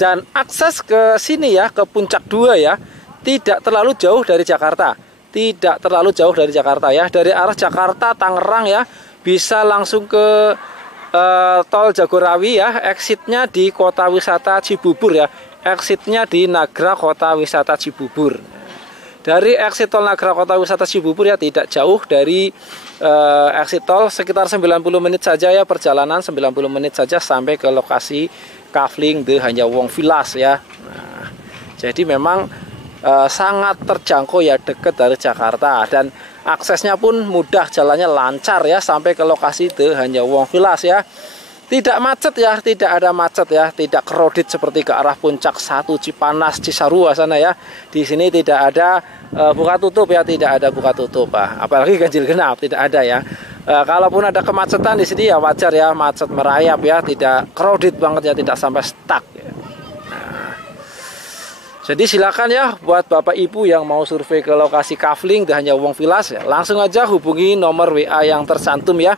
Dan akses ke sini ya, ke Puncak 2 ya, tidak terlalu jauh dari Jakarta. Tidak terlalu jauh dari Jakarta ya. Dari arah Jakarta Tangerang ya, bisa langsung ke tol Jagorawi ya. Exitnya di Kota Wisata Cibubur ya. Exitnya di Nagra Kota Wisata Cibubur. Dari exit tol Nagra Kota Wisata Cibubur ya, tidak jauh dari exit tol, sekitar 90 menit saja ya perjalanan, 90 menit saja sampai ke lokasi Kafling The Hanjawong Villas ya. Nah, jadi memang sangat terjangkau ya, dekat dari Jakarta, dan aksesnya pun mudah, jalannya lancar ya sampai ke lokasi The Hanjawong Villas ya. Tidak macet ya, tidak ada macet ya, tidak crowded seperti ke arah Puncak 1 Cipanas, Cisarua sana ya. Di sini tidak ada buka tutup ya, tidak ada buka tutup. Apalagi ganjil genap, tidak ada ya. Kalaupun ada kemacetan di sini ya wajar ya, macet merayap ya, tidak crowded banget ya, tidak sampai stuck ya. Jadi silakan ya buat Bapak Ibu yang mau survei ke lokasi Kafling The Hanjawong Villas ya, langsung aja hubungi nomor WA yang tercantum ya.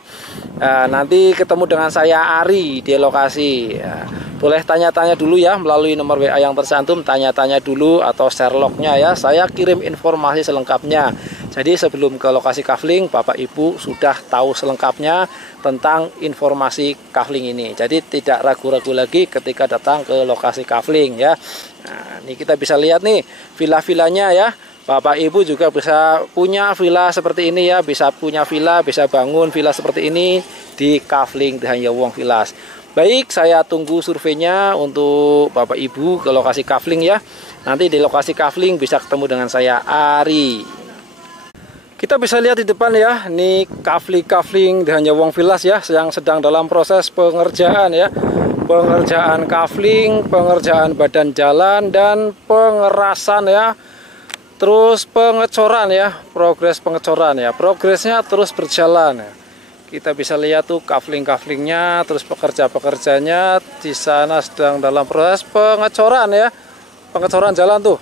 Nanti ketemu dengan saya Ari di lokasi ya. Boleh tanya-tanya dulu ya melalui nomor WA yang tercantum, tanya-tanya dulu atau share lognya ya, saya kirim informasi selengkapnya. Jadi sebelum ke lokasi Kafling, Bapak Ibu sudah tahu selengkapnya tentang informasi Kafling ini. Jadi tidak ragu-ragu lagi ketika datang ke lokasi Kafling ya. Nah, ini kita bisa lihat nih villa-villanya ya. Bapak Ibu juga bisa punya villa seperti ini ya, bisa punya villa, bisa bangun villa seperti ini di Kafling The Hanjawong Villas. Baik, saya tunggu surveinya untuk Bapak Ibu ke lokasi Kafling ya. Nanti di lokasi Kafling bisa ketemu dengan saya Ari. Kita bisa lihat di depan ya, ini Kafling The Hanjawong Villas ya, yang sedang dalam proses pengerjaan ya. Pengerjaan Kafling, pengerjaan badan jalan, dan pengerasan ya. Terus pengecoran ya, progres pengecoran ya, progresnya terus berjalan ya. Kita bisa lihat tuh kafling-kaflingnya, terus pekerja-pekerjanya di sana sedang dalam proses pengecoran ya, pengecoran jalan tuh.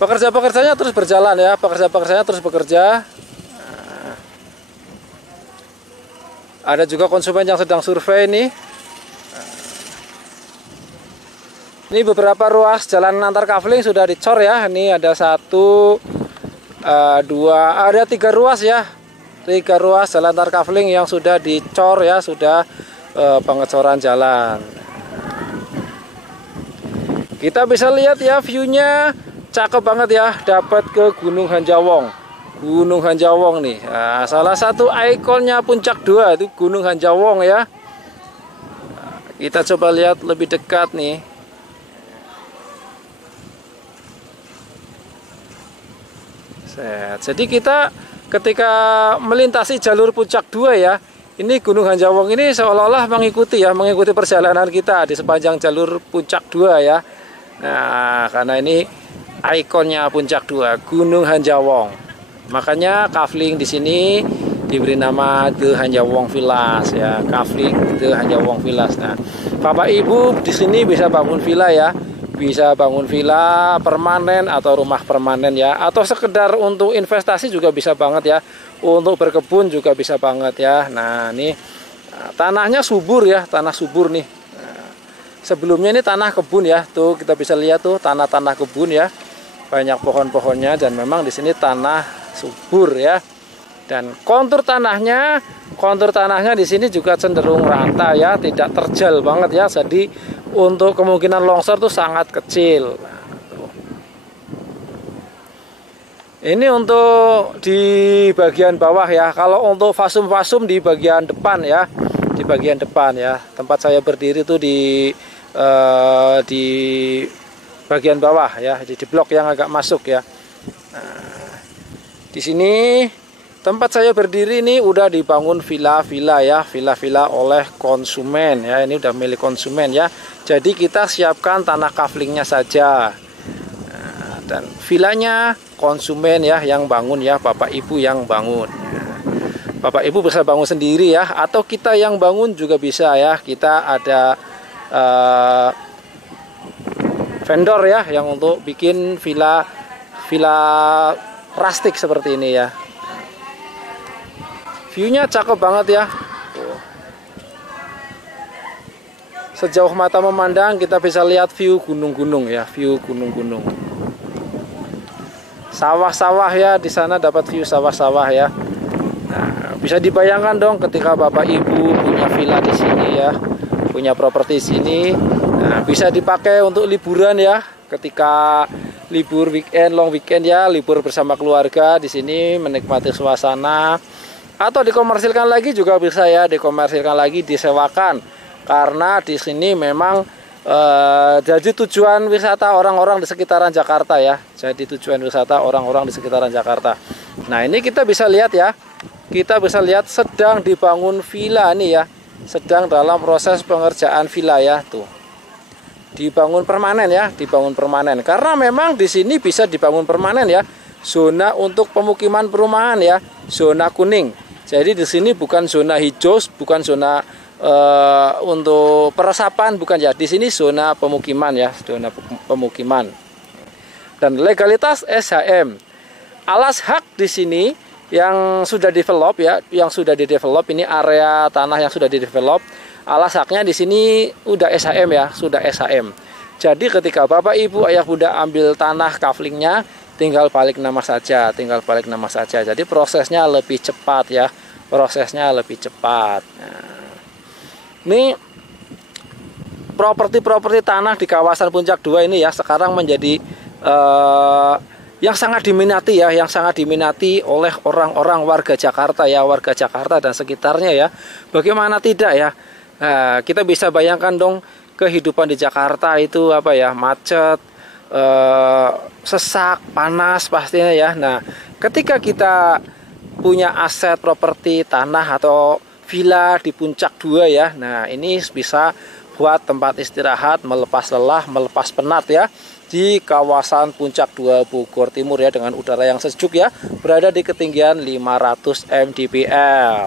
Pekerja-pekerjanya terus berjalan ya, pekerja-pekerjanya terus bekerja. Nah, ada juga konsumen yang sedang survei nih. Ini beberapa ruas jalan antar Kafling sudah dicor ya. Ini ada 1, 2, ada 3 ruas ya. 3 ruas jalan antar Kafling yang sudah dicor ya, sudah pengecoran jalan. Kita bisa lihat ya, view-nya cakep banget ya, dapat ke Gunung Hanjawong. Gunung Hanjawong nih. Nah, salah satu ikonnya Puncak 2 itu Gunung Hanjawong ya. Nah, kita coba lihat lebih dekat nih. Jadi kita ketika melintasi jalur Puncak 2 ya, ini Gunung Hanjawong ini seolah-olah mengikuti perjalanan kita di sepanjang jalur Puncak 2 ya. Nah, karena ini ikonnya Puncak 2, Gunung Hanjawong. Makanya Kafling di sini diberi nama The Hanjawong Villas ya, Kafling The Hanjawong Villas. Nah, Bapak Ibu di sini bisa bangun villa ya. Bisa bangun villa permanen atau rumah permanen ya, atau sekedar untuk investasi juga bisa banget ya, untuk berkebun juga bisa banget ya. Nah, ini tanahnya subur ya, tanah subur nih. Nah, sebelumnya ini tanah kebun ya, tuh kita bisa lihat tuh tanah-tanah kebun ya, banyak pohon-pohonnya, dan memang di sini tanah subur ya. Dan kontur tanahnya di sini juga cenderung rata ya, tidak terjal banget ya, jadi untuk kemungkinan longsor tuh sangat kecil. Nah, ini untuk di bagian bawah ya. Kalau untuk fasum-fasum di bagian depan ya, di bagian depan ya. Tempat saya berdiri tuh di bagian bawah ya, di blok yang agak masuk ya. Nah, di sini tempat saya berdiri ini udah dibangun villa-villa ya, villa-villa oleh konsumen ya, ini udah milik konsumen ya. Jadi kita siapkan tanah kaflingnya saja. Nah, dan villanya konsumen ya yang bangun ya, Bapak Ibu yang bangun. Bapak Ibu bisa bangun sendiri ya, atau kita yang bangun juga bisa ya. Kita ada vendor ya yang untuk bikin villa rustic seperti ini ya. View-nya cakep banget ya. Sejauh mata memandang kita bisa lihat view gunung-gunung ya, view gunung-gunung. Sawah-sawah ya, di sana dapat view sawah-sawah ya. Nah, bisa dibayangkan dong ketika Bapak Ibu punya villa di sini ya, punya properti di sini. Nah, bisa dipakai untuk liburan ya, ketika libur weekend, long weekend ya, libur bersama keluarga di sini menikmati suasana. Atau dikomersilkan lagi juga bisa ya, dikomersilkan lagi, disewakan. Karena di sini memang jadi tujuan wisata orang-orang di sekitaran Jakarta ya. Jadi tujuan wisata orang-orang di sekitaran Jakarta. Nah, ini kita bisa lihat ya. Kita bisa lihat sedang dibangun villa nih ya. Sedang dalam proses pengerjaan villa ya, tuh. Dibangun permanen ya, dibangun permanen. Karena memang di sini bisa dibangun permanen ya. Zona untuk pemukiman perumahan ya, zona kuning. Jadi di sini bukan zona hijau, bukan zona untuk peresapan, bukan ya. Di sini zona pemukiman ya, zona pemukiman. Dan legalitas SHM. Alas hak di sini yang sudah develop ya, yang sudah didevelop, ini area tanah yang sudah didevelop. Alas haknya di sini udah SHM ya, sudah SHM. Jadi ketika Bapak Ibu Ayah Bunda ambil tanah kaflingnya, tinggal balik nama saja, tinggal balik nama saja. Jadi prosesnya lebih cepat ya, prosesnya lebih cepat. Nah, ini properti-properti tanah di kawasan Puncak 2 ini ya sekarang menjadi yang sangat diminati ya, yang sangat diminati oleh orang-orang warga Jakarta ya, warga Jakarta dan sekitarnya ya. Bagaimana tidak ya? Nah, kita bisa bayangkan dong kehidupan di Jakarta itu apa ya, macet, sesak, panas pastinya ya. Nah, ketika kita punya aset properti tanah atau villa di Puncak 2 ya. Nah, ini bisa buat tempat istirahat, melepas lelah, melepas penat ya. Di kawasan Puncak 2 Bogor Timur ya, dengan udara yang sejuk ya, berada di ketinggian 500 mdpl.